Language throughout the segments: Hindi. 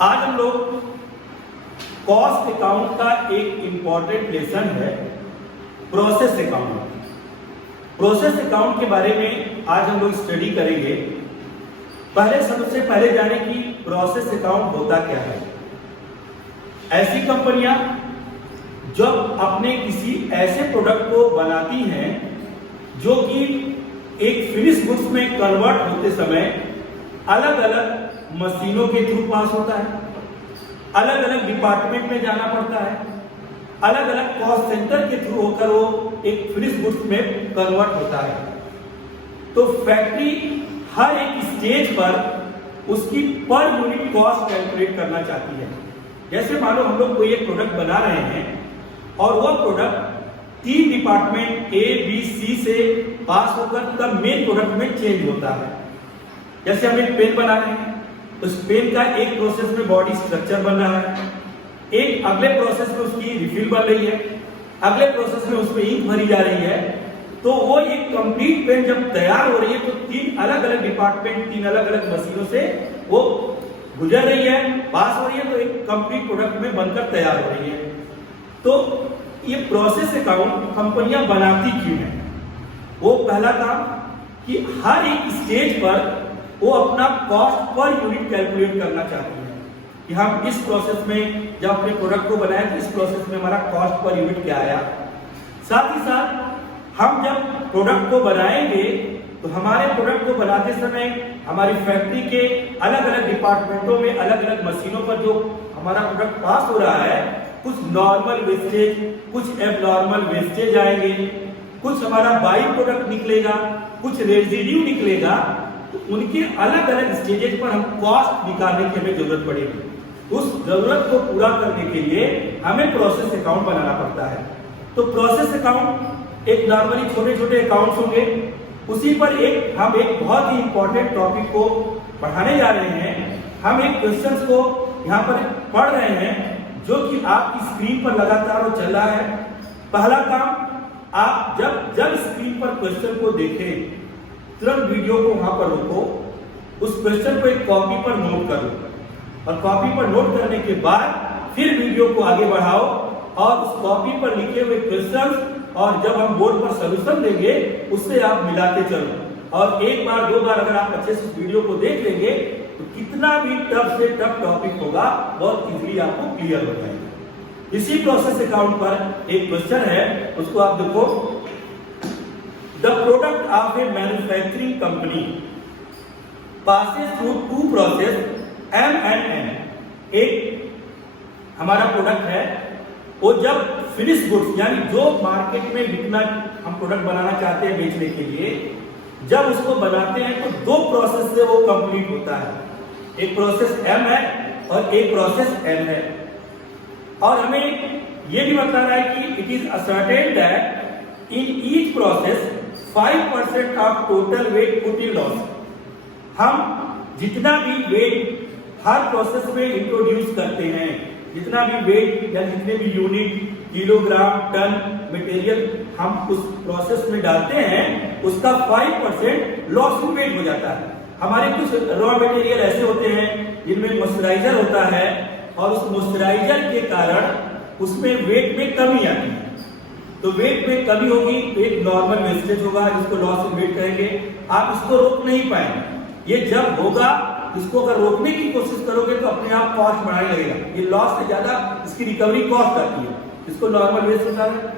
आज हम लोग कॉस्ट अकाउंट का एक इंपॉर्टेंट लेसन है प्रोसेस अकाउंट। प्रोसेस अकाउंट के बारे में आज हम लोग स्टडी करेंगे। सबसे पहले जाने कि प्रोसेस अकाउंट होता क्या है। ऐसी कंपनियां जब अपने किसी ऐसे प्रोडक्ट को बनाती हैं जो कि एक फिनिश गुड्स में कन्वर्ट होते समय अलग अलग मशीनों के थ्रू पास होता है, अलग अलग डिपार्टमेंट में जाना पड़ता है, अलग अलग कॉस्ट सेंटर के थ्रू होकर वो एक फिनिश गुड्स में कन्वर्ट होता है। तो फैक्ट्री हर एक स्टेज पर उसकी पर यूनिट कॉस्ट कैलकुलेट करना चाहती है। जैसे मान लो हम लोग कोई एक प्रोडक्ट बना रहे हैं और वह product 3 department A B C से पास होकर तब मेन प्रोडक्ट में चेंज होता है। जैसे हम एक पेन बना रहे हैं, उस पेन का एक प्रोसेस में बॉडी स्ट्रक्चर बन रहा है, एक अगले प्रोसेस में उसकी रिफिल बन रही है, अगले प्रोसेस में उसमें इंक भरी जा रही है। तो वो एक कंप्लीट पेन जब तैयार हो रही है तो 3 अलग अलग डिपार्टमेंट 3 अलग अलग मशीनों से वो गुजर रही है, पास हो रही है, तो एक कंप्लीट प्रोडक्ट में बनकर तैयार हो रही है। तो ये प्रोसेस अकाउंट कंपनियां बनाती क्यों है? वो पहला काम कि हर एक स्टेज पर वो अपना कॉस्ट पर यूनिट कैलकुलेट करना चाहती है कि हम इस प्रोसेस में जब अपने प्रोडक्ट को बनाए तो इस प्रोसेस में हमारा कॉस्ट पर यूनिट क्या आया। साथ ही साथ हम जब प्रोडक्ट को बनाएंगे तो हमारे प्रोडक्ट को बनाते समय हमारी फैक्ट्री के अलग अलग डिपार्टमेंटों में अलग अलग मशीनों पर जो हमारा प्रोडक्ट पास हो रहा है, कुछ नॉर्मल वेस्टेज, कुछ एबनॉर्मल वेस्टेज आएंगे, कुछ हमारा बाई प्रोडक्ट निकलेगा, कुछ रेजिड्यू निकलेगा। तो उनके अलग अलग स्टेजेस पर हम कॉस्ट निकालने की हमें जरूरत पड़ेगी। उस जरूरत को पूरा करने के लिए हमें प्रोसेस अकाउंट बनाना पड़ता है। तो प्रोसेस अकाउंट एक नॉर्मली छोटे छोटे अकाउंट्स होंगे, उसी पर हम एक बहुत ही इंपॉर्टेंट टॉपिक को पढ़ाने जा रहे हैं। हम एक क्वेश्चंस को यहाँ पर पढ़ रहे हैं जो कि आपकी स्क्रीन पर लगातार वो चल रहा है। पहला काम, आप जब स्क्रीन पर क्वेश्चन को देखें तुरंत वीडियो को वहां पर रोको, उस क्वेश्चन को एक कॉपी पर नोट करो और कॉपी पर नोट करने के बाद फिर वीडियो को आगे बढ़ाओ और उस कॉपी पर लिखे हुए क्वेश्चन और जब हम बोर्ड पर सॉल्यूशन देंगे उससे आप मिलाते चलो। और एक बार 2 बार अगर आप अच्छे से वीडियो को देख लेंगे तो कितना भी टफ से टफ टॉपिक होगा बहुत इजीली आपको क्लियर हो जाएगा। इसी प्रोसेस अकाउंट पर एक क्वेश्चन है, उसको आप देखो। The product of a manufacturing company passes through 2 process M and N। एक हमारा प्रोडक्ट है, वो जब फिनिश गुड्स यानी जो मार्केट में बिकना हम प्रोडक्ट बनाना चाहते हैं बेचने के लिए, जब उसको बनाते हैं तो 2 प्रोसेस से वो कंप्लीट होता है। एक प्रोसेस M है और एक प्रोसेस N है। और हमें ये भी बता रहा है कि it is ascertain that in each process 5% of total weight put in loss. हम जितना भी वेट हर प्रोसेस में इंट्रोड्यूस करते हैं, जितना भी वेट या जितने भी यूनिट किलोग्राम टन मटेरियल हम उस प्रोसेस में डालते हैं उसका 5% लॉस इन वेट हो जाता है। हमारे कुछ रॉ मटेरियल ऐसे होते हैं जिनमें मॉइस्चराइजर होता है और उस मॉइस्चराइजर के कारण उसमें वेट में कमी आती है। तो वेट में कमी होगी तो एक नॉर्मल वेस्टेज होगा जिसको लॉस इन वेट कहेंगे। आप इसको रोक नहीं पाएंगे। ये जब होगा, इसको अगर रोकने की कोशिश करोगे तो अपने आप कॉस्ट बढ़ाने लगेगा। ये लॉस से ज्यादा इसकी रिकवरी कॉस्ट आती है, इसको नॉर्मल वेस्ट होता है।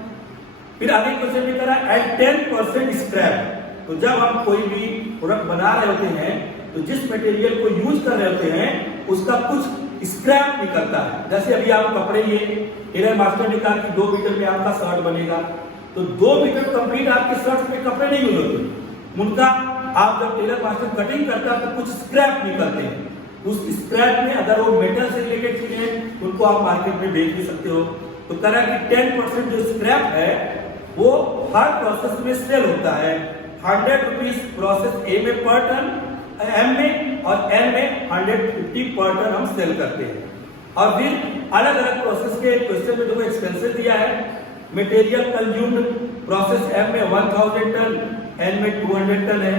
फिर आगे क्वेश्चन में करा एट 10% स्क्रैप। तो जब हम कोई भी प्रोडक्ट बना रहे होते हैं तो जिस मटेरियल को यूज कर रहे होते हैं उसका कुछ स्क्रैप निकलता है। जैसे अभी आप कपड़े लिए टेलर मास्टर निकाल के 2 मीटर में आपका शर्ट बनेगा, तो 2 मीटर कंप्लीट आपके शर्ट में कपड़े नहीं यूज होते। उनका आप जब टेलर मास्टर कटिंग करता है तो कुछ स्क्रैप निकलते हैं। उस स्क्रैप में अगर वो मेटल से रिलेटेड चीजें उनको आप मार्केट में बेच भी सकते हो। तो करा कि 10% जो स्क्रैप है वो हर प्रोसेस में सेल होता है। 100 रुपीज प्रोसेस ए में पर टन, M में और N में 150 पर टन हम सेल करते हैं। और फिर अलग अलग प्रोसेस के क्वेश्चन में जो एक्सपेंसेस दिया है, मटेरियल कंज्यूम्ड प्रोसेस M में 1000 टन, N में 200 टन है।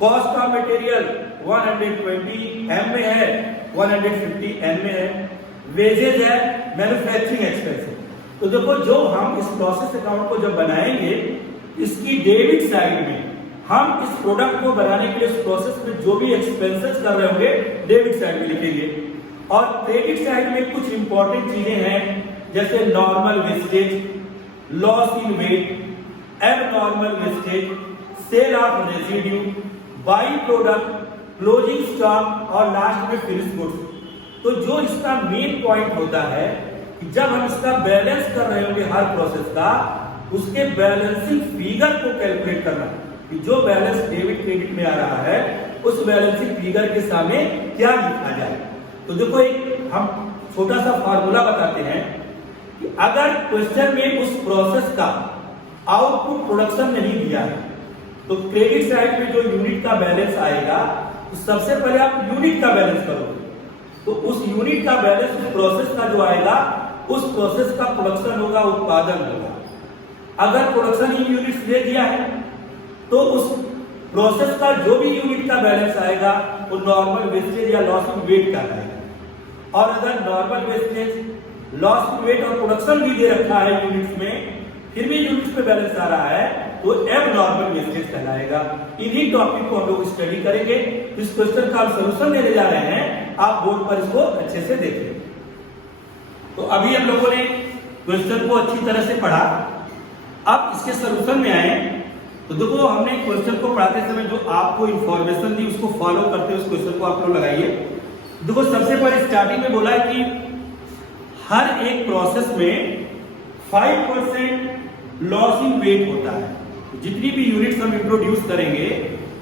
कॉस्ट ऑफ मटेरियल 120 M में है 150 एम में है। वेजेज है, मैन्युफैक्चरिंग एक्सपेंस है। तो देखो जो हम इस प्रोसेस अकाउंट को जब बनाएंगे, इसकी डेबिट साइड में हम इस प्रोडक्ट को बनाने के लिए इस प्रोसेस में जो भी एक्सपेंसेस कर रहे होंगे डेबिट साइड में लिखेंगे। और क्रेडिट साइड में कुछ इंपॉर्टेंट चीजें हैं, जैसे normal wastage, loss in weight, abnormal wastage, sale of residue, by product, closing stock और लास्ट में फिनिश गुड्स। तो जो इसका मेन पॉइंट होता है कि जब हम इसका बैलेंस कर रहे होंगे हर प्रोसेस का, उसके बैलेंसिंग फिगर को कैलकुलेट करना कि जो बैलेंस डेबिट क्रेडिट में आ रहा है उस बैलेंसिंग फिगर के सामने क्या लिखा जाए। तो देखो एक हम छोटा सा फार्मूला बताते हैं कि अगर क्वेश्चन में उस प्रोसेस का आउटपुट प्रोडक्शन नहीं दिया है तो क्रेडिट साइड में जो यूनिट का बैलेंस आएगा तो सबसे पहले आप यूनिट का बैलेंस करोगे। तो उस यूनिट का बैलेंस उस प्रोसेस का जो आएगा उस प्रोसेस का प्रोडक्शन होगा, उत्पादन होगा। अगर प्रोडक्शन इन यूनिट्स दे दिया है तो उस प्रोसेस का जो भी यूनिट का बैलेंस आएगा वो नॉर्मल वेस्टेज या लॉस इन वेट का आएगा। और अगर normal wastage, loss in weight और प्रोडक्शन भी दे रखा है यूनिट्स में, फिर भी यूनिट्स पे बैलेंस आ रहा है तो एबनॉर्मल वेस्टेज कहलाएगा। इन्हीं टॉपिक को हम लोग स्टडी करेंगे। इस क्वेश्चन का हम सॉल्यूशन देने जा रहे हैं, आप बोर्ड पर इसको अच्छे से देखें। तो अभी हम लोगों ने क्वेश्चन को अच्छी तरह से पढ़ा, अब इसके सॉल्यूशन में आए। तो देखो हमने क्वेश्चन को पढ़ाते समय जो आपको इंफॉर्मेशन दी उसको फॉलो करते हुए उस क्वेश्चन को आप लोग लगाइए। देखो सबसे पहले स्टार्टिंग में बोला है कि हर एक प्रोसेस में 5% लॉस इन वेट होता है। जितनी भी यूनिट्स हम इंट्रोड्यूस करेंगे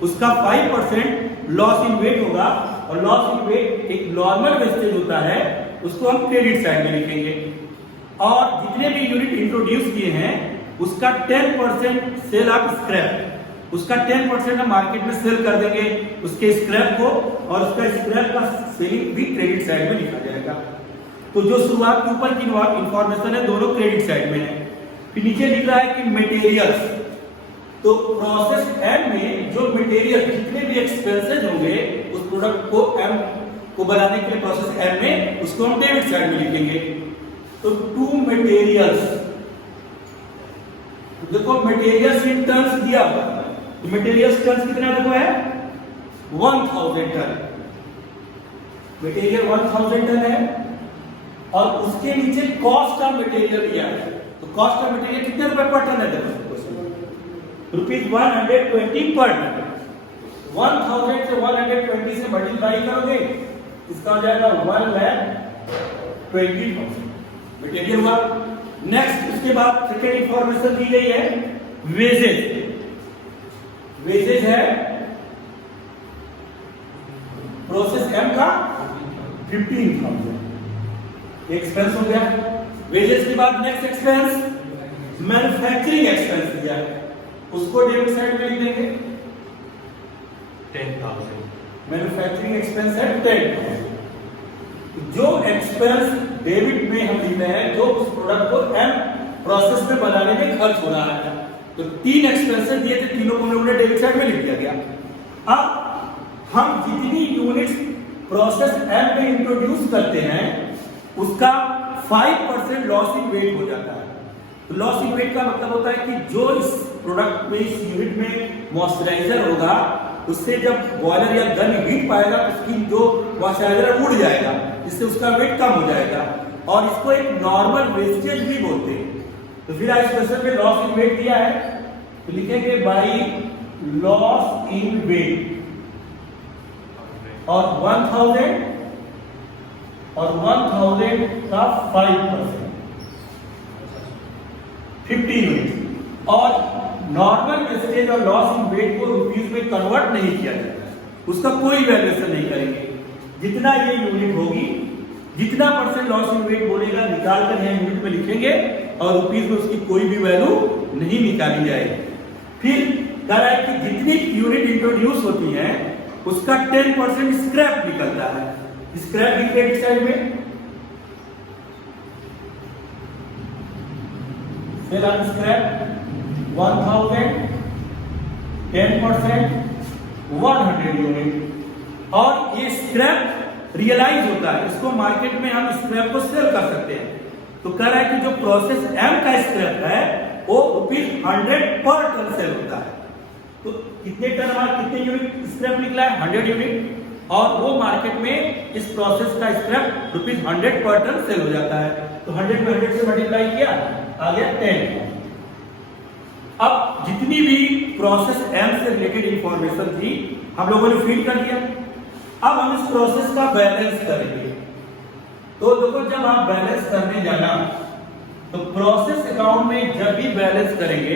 उसका 5% लॉस इन वेट होगा। और लॉस इन वेट एक नॉर्मल वेस्टेज होता है, उसको हम क्रेडिट साइड में लिखेंगे। और जितने भी यूनिट इंट्रोड्यूस किए हैं उसका 10% सेल ऑफ स्क्रैप, उसका 10% हम मार्केट में सेल कर देंगे उसके स्क्रैप को, और उसका स्क्रैप का सेलिंग भी क्रेडिट साइड में लिखा जाएगा। तो जो शुरुआत के ऊपर की इंफॉर्मेशन है दोनों क्रेडिट साइड में है। फिर नीचे लिख रहा है कि मटेरियल्स, तो प्रोसेस एम में जो मटेरियल जितने भी एक्सपेंसेस होंगे उस प्रोडक्ट को एम को बनाने के लिए प्रोसेस एम में, उसको हम डेबिट साइड में लिखेंगे। तो टू मटेरियल्स, देखो मटेरियल्स इन टर्न्स दिया हुआ, तो मटेरियल्स टर्न्स कितना देखो है 1000 टन, मटेरियल 1000 टन है। और उसके नीचे कॉस्ट ऑफ मटेरियल दिया है, तो कॉस्ट ऑफ मटेरियल कितने रुपए पर टन है देखो, रुपीज 120 पर टन। 1000 से 120 से मल्टीप्लाई करोगे इसका हो जाएगा 1,20,000 मटेरियल हुआ। नेक्स्ट उसके बाद सेकेंड इंफॉर्मेशन दी गई है वेजेज, वेजेज है प्रोसेस एम का 15,000 एक्सपेंस हो गया। वेजेज के बाद नेक्स्ट एक्सपेंस मैन्युफैक्चरिंग एक्सपेंस दिया है, उसको डेबिट साइड में लिख देंगे 10,000। मैन्युफैक्चरिंग एक्सपेंस है 10,000। जो एक्सपेंस डेबिट में हम लिख रहे हैं जो उस प्रोडक्ट को एम प्रोसेस में बनाने में खर्च हो रहा है, तो तीन एक्सपेंसेस दिए थे, तीनों को हमने डेबिट साइड में लिख दिया गया। अब हम जितनी यूनिट्स प्रोसेस एम में इंट्रोड्यूस करते हैं उसका 5% लॉस इन वेट हो जाता है। तो लॉस इन वेट का मतलब होता है कि जो इस प्रोडक्ट में, इस यूनिट में मॉइस्चराइजर होगा उससे जब बॉयलर या गन हीट पाएगा उसकी जो मॉइस्चराइजर उड़ जाएगा, इससे उसका वेट कम हो जाएगा। और इसको एक नॉर्मल वेस्टेज भी बोलते हैं। तो फिर इस क्वेश्चन में लॉस इन वेट दिया है तो लिखेंगे बाई लॉस इन वेट, और 1000 और 1000 का 5% 50 यूनिट। और नॉर्मल वेस्टेज और लॉस इन वेट को रुपीज में कन्वर्ट नहीं किया जाता, उसका कोई वैल्यूएशन नहीं करेंगे। जितना ये यूनिट होगी, जितना परसेंट लॉस इन वेट बोलेगा निकाल कर यहाँ यूनिट में लिखेंगे और रुपीज में उसकी कोई भी वैल्यू नहीं निकाली जाएगी। फिर कह रहा है कि जितनी यूनिट इंट्रोड्यूस होती है उसका 10% स्क्रैप निकलता है, स्क्रैप भी क्रेडिट साइड में। Sale on scrap 1000, 10%, 100 unit. और ये स्क्रैप रियलाइज होता है, इसको मार्केट में हम स्क्रैप को सेल कर सकते हैं। तो कह रहा है कि जो प्रोसेस एम का स्क्रैप है वो ₹100 पर टन सेल होता है। तो कितने टन हमारा कितने यूनिट स्क्रैप निकला है? 100 यूनिट, और वो मार्केट में इस प्रोसेस का स्क्रैप ₹100 पर टन सेल हो जाता है। तो 100 को 100 से मल्टीप्लाई किया, आ गया 10। अब जितनी भी प्रोसेस एम से रिलेटेड इंफॉर्मेशन थी हम लोगों ने फीड कर दिया। अब हम इस प्रोसेस का बैलेंस करेंगे। तो देखो, जब आप बैलेंस करने जाना तो प्रोसेस अकाउंट में जब भी बैलेंस करेंगे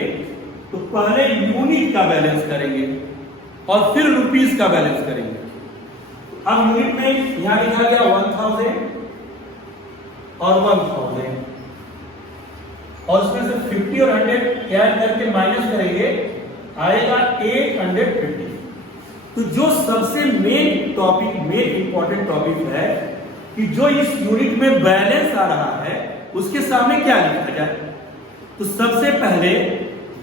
तो पहले यूनिट का बैलेंस करेंगे और फिर रुपीस का बैलेंस करेंगे। अब यूनिट में यहां लिखा गया 1000 और 1000, और उसमें से 50 और 100 ऐड करके माइनस करेंगे, आएगा 850। तो जो सबसे main topic, main important topic है कि जो इस यूनिट में बैलेंस आ रहा है उसके सामने क्या लिखा जाए। तो सबसे पहले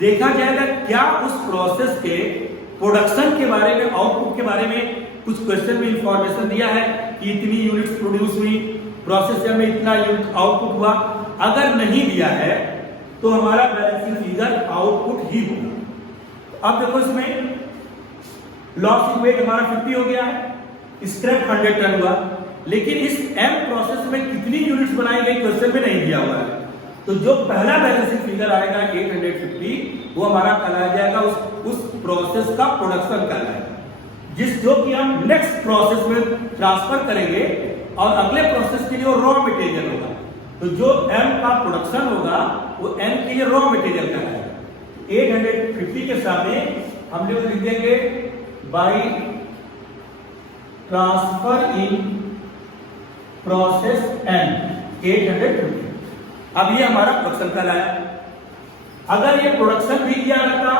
देखा जाएगा क्या उस प्रोसेस के प्रोडक्शन के बारे में, आउटपुट के बारे में कुछ क्वेश्चन में इंफॉर्मेशन दिया है कि इतनी यूनिट्स प्रोड्यूस हुई, प्रोसेस में इतना यूनिट आउटपुट हुआ। अगर नहीं दिया है तो हमारा बैलेंसिंग फिगर आउटपुट ही होगा। अब देखो, इसमें लॉस इन वेट हमारा 50 हो गया है, स्क्रैप 100 टन हुआ, लेकिन इस एम प्रोसेस में कितनी यूनिट्स बनाई गई क्वेश्चन में नहीं दिया हुआ है। तो जो पहला बैलेंसिंग फिगर आएगा 850, वो हमारा कहलाया जाएगा उस प्रोसेस का प्रोडक्शन कहलाएगा, जो कि हम नेक्स्ट प्रोसेस में ट्रांसफर करेंगे और अगले प्रोसेस के लिए वो रॉ मटेरियल होगा। तो जो एम का प्रोडक्शन होगा वो एम के लिए रॉ मटेरियल कहलाएगा। 850 के सामने हम लोग लिख देंगे by transfer in process M 850। अब ये हमारा प्रोडक्शन कहलाया। अगर ये प्रोडक्शन भी दिया रहता,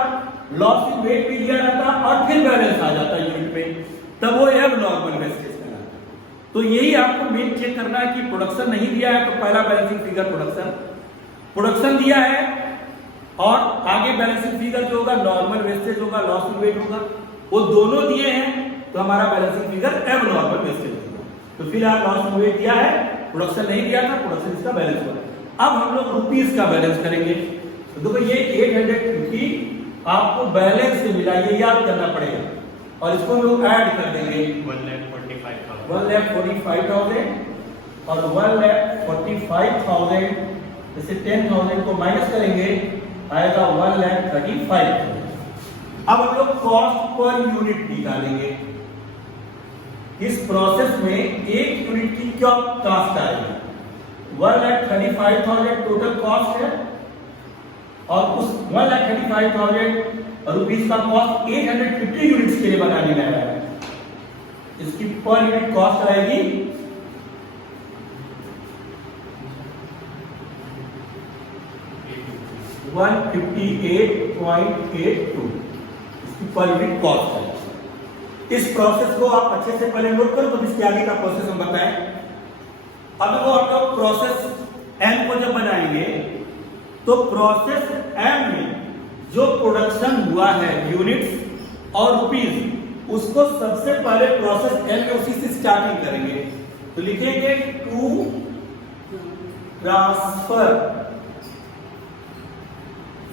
लॉस इन वेट भी दिया रहता और फिर बैलेंस आ जाता यूनिट में, तब वो एब नॉर्मल वेस्टेज कहलाता। तो यही आपको मेन चेक करना है कि प्रोडक्शन नहीं दिया है तो पहला बैलेंसिंग फिगर प्रोडक्शन दिया है और आगे बैलेंसिंग फिगर जो होगा नॉर्मल वेस्टेज होगा, लॉस इन वेट होगा। वो दोनों दिए हैं तो हमारा बैलेंसिंग फिगर एब नॉर्मल वेस्टेज होगा। तो फिलहाल लॉस इन वेट दिया है, प्रोडक्शन नहीं दिया था, प्रोडक्शन इसका बैलेंस हुआ। अब हम लोग रुपीस का बैलेंस करेंगे। तो देखो, ये 850 आपको बैलेंस से मिला, ये याद करना पड़ेगा, और इसको हम लोग ऐड कर देंगे 1,45,000 और 1,45,000 जैसे 10,000 को माइनस करेंगे, आएगा 1,35,000। अब हम लोग कॉस्ट पर यूनिट निकालेंगे। इस प्रोसेस में एक यूनिट की क्या कॉस्ट आएगी? 1,35,000 टोटल कॉस्ट है, और उस 1,35,000 रुपीज का कॉस्ट 850 यूनिट्स के लिए बनाने में आया है। इसकी पर यूनिट कॉस्ट आएगी 158.82, इसकी पर यूनिट कॉस्ट है। इस प्रोसेस को आप अच्छे से पहले नोट करो तो इसके आगे का प्रोसेस हम बताएं। अब देखो, हम लोग प्रोसेस एम को जब बनाएंगे तो प्रोसेस एम में जो प्रोडक्शन हुआ है यूनिट्स और रुपीज, उसको सबसे पहले प्रोसेस एम में उसी से स्टार्टिंग करेंगे। तो लिखेंगे to transfer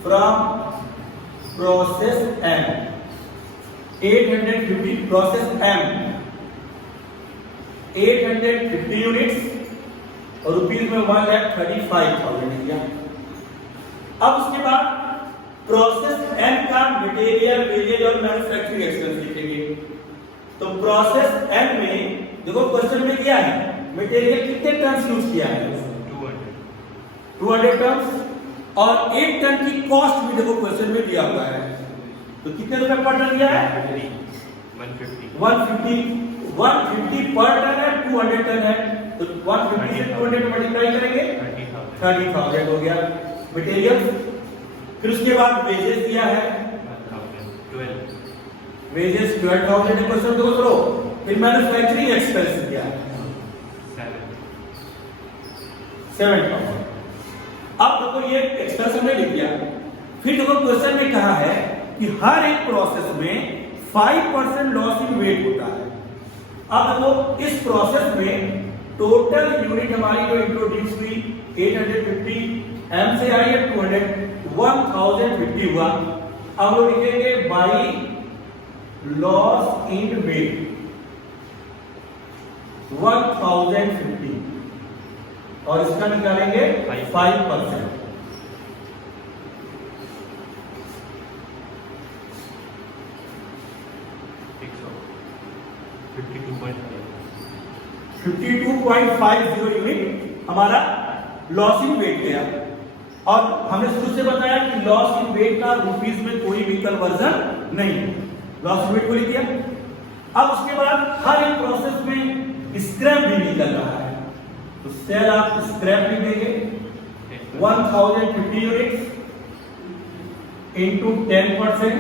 from process M 850 process M 850 units और रुपीज में 1,35,000 दिया। अब उसके बाद प्रोसेस एम का मटेरियल, वेजेज और मैन्युफैक्चरिंग एक्सपेंस लिखेंगे। तो प्रोसेस एम में देखो क्वेश्चन में क्या है, मटेरियल कितने टन यूज किया है? 200 टन, और एक टन की कॉस्ट भी देखो क्वेश्चन में दिया हुआ है। तो कितने रुपए पर टन दिया है? 150 पर टन है, 200 टन है, तो 150 से 200 मल्टीप्लाई करेंगे 30,000 हो गया मटेरियल। फिर उसके बाद वेजेस दिया है 12,000, वेजेस 12,000 क्वेश्चन दोस्तों। फिर मैन्युफैक्चरिंग एक्सपेंस दिया है 7,000। अब देखो ये एक्सपेंस हमने लिख दिया। फिर देखो क्वेश्चन में कहा है कि हर एक प्रोसेस में 5% लॉस इन वेट होता है। अब देखो इस प्रोसेस में टोटल यूनिट हमारी जो इंट्रोड्यूस हुई 850 m से आई है 200 1050 हुआ। अब लोग लिखेंगे बाई लॉस इन वेट 1050 और इसका निकालेंगे 5%। $52.50 यूनिट हमारा लॉस इन वेट गया। और हमने शुरू से बताया कि लॉस इन वेट का रुपीस में कोई भी कन्वर्जन नहीं, लॉस इन वेट को लिख दिया। अब उसके बाद हर एक प्रोसेस में स्क्रैप भी निकल रहा है, तो सेल आप स्क्रैप भी देंगे 1050 यूनिट्स इंटू 10%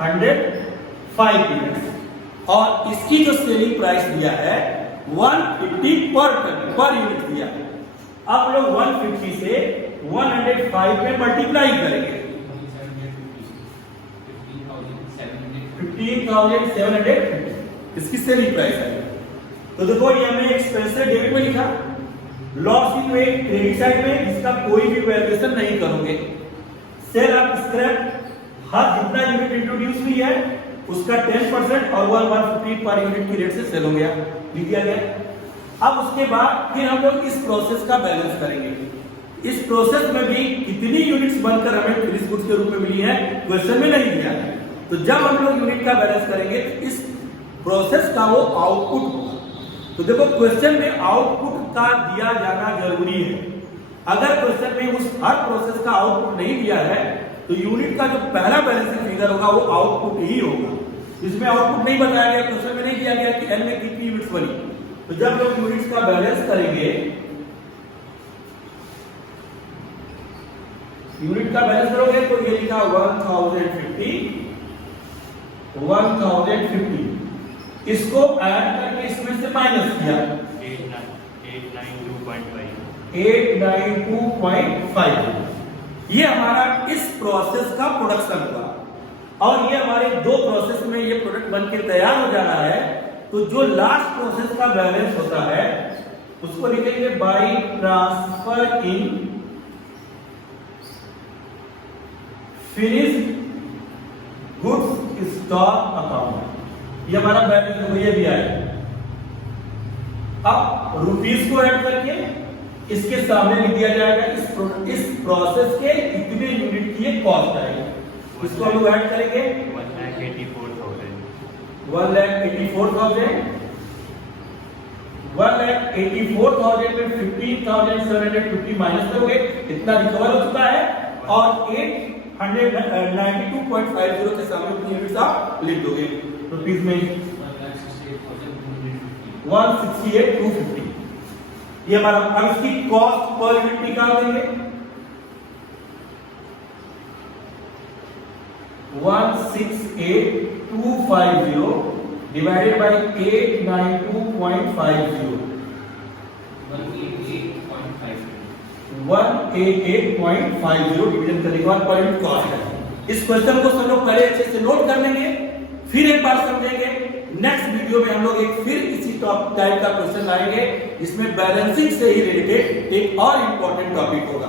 105 यूनिट्स, और इसकी जो सेलिंग प्राइस दिया है 150 पर यूनिट दिया है। अब लोग 150 से 105 में मल्टीप्लाई करेंगे 15,750 इसकी सेलिंग प्राइस है। तो देखो ये हमने एक्सपेंस डेबिट में लिखा, loss in wait credit side में, जिसका कोई भी वैल्यूएशन नहीं करोगे। सेल ऑफ स्क्रैप हर जितना यूनिट इंट्रोड्यूस हुई है उसका 10% और 150 पर यूनिट की रेट से सेल हो गया, लिख दिया गया। अब उसके बाद फिर हम लोग इस प्रोसेस का बैलेंस करेंगे। इस प्रोसेस में भी कितनी यूनिट्स बनकर हमें फिनिश गुड्स के रूप में मिली है क्वेश्चन में नहीं दिया है। तो जब हम लोग यूनिट का बैलेंस करेंगे तो इस प्रोसेस का वो आउटपुट होगा। तो देखो क्वेश्चन में आउटपुट का दिया जाना जरूरी है। अगर क्वेश्चन में उस हर प्रोसेस का आउटपुट नहीं दिया है तो यूनिट का जो पहला बैलेंसिंग फिगर होगा वो आउटपुट ही होगा। इसमें आउटपुट नहीं बताया गया, क्वेश्चन में नहीं दिया गया कि एन में कितनी यूनिट्स बनी। तो जब लोग यूनिट्स का बैलेंस करेंगे, यूनिट का बैलेंस करोगे तो ये लिखा 1050 इसको ऐड करके इसमें से माइनस किया 892.5 ये हमारा इस प्रोसेस का प्रोडक्शन हुआ। और ये हमारे दो प्रोसेस में ये प्रोडक्ट बनके तैयार हो जाना है। तो जो लास्ट प्रोसेस का बैलेंस होता है उसको लिखेंगे by transfer in finished goods stock account. ये हमारा बैलेंस हो, ये भी आएगा। अब रुपीस को ऐड करके इसके सामने लिख दिया जाएगा इस प्रोसेस के कितने यूनिट की कॉस्ट आएगी। इसको हम लोग ऐड करेंगे 1,84,000 में 15,750 माइनस करोगे, इतना रिकवर हो चुका है। और 892.50 के सामने कितनी यूनिट्स आप लिख दोगे रुपीस में 168,250। ये हमारा, अब इसकी कॉस्ट पर यूनिट निकाल देंगे 168,250 डिवाइडेड बाय 892.50 188.50 डिवीजन करने के बाद पर यूनिट कॉस्ट है। इस क्वेश्चन को सब लोग पहले अच्छे से नोट कर लेंगे, फिर एक बार समझेंगे। नेक्स्ट वीडियो में हम लोग एक फिर इसी टाइप का क्वेश्चन लाएंगे, इसमें बैलेंसिंग से ही रिलेटेड एक और इंपॉर्टेंट टॉपिक होगा।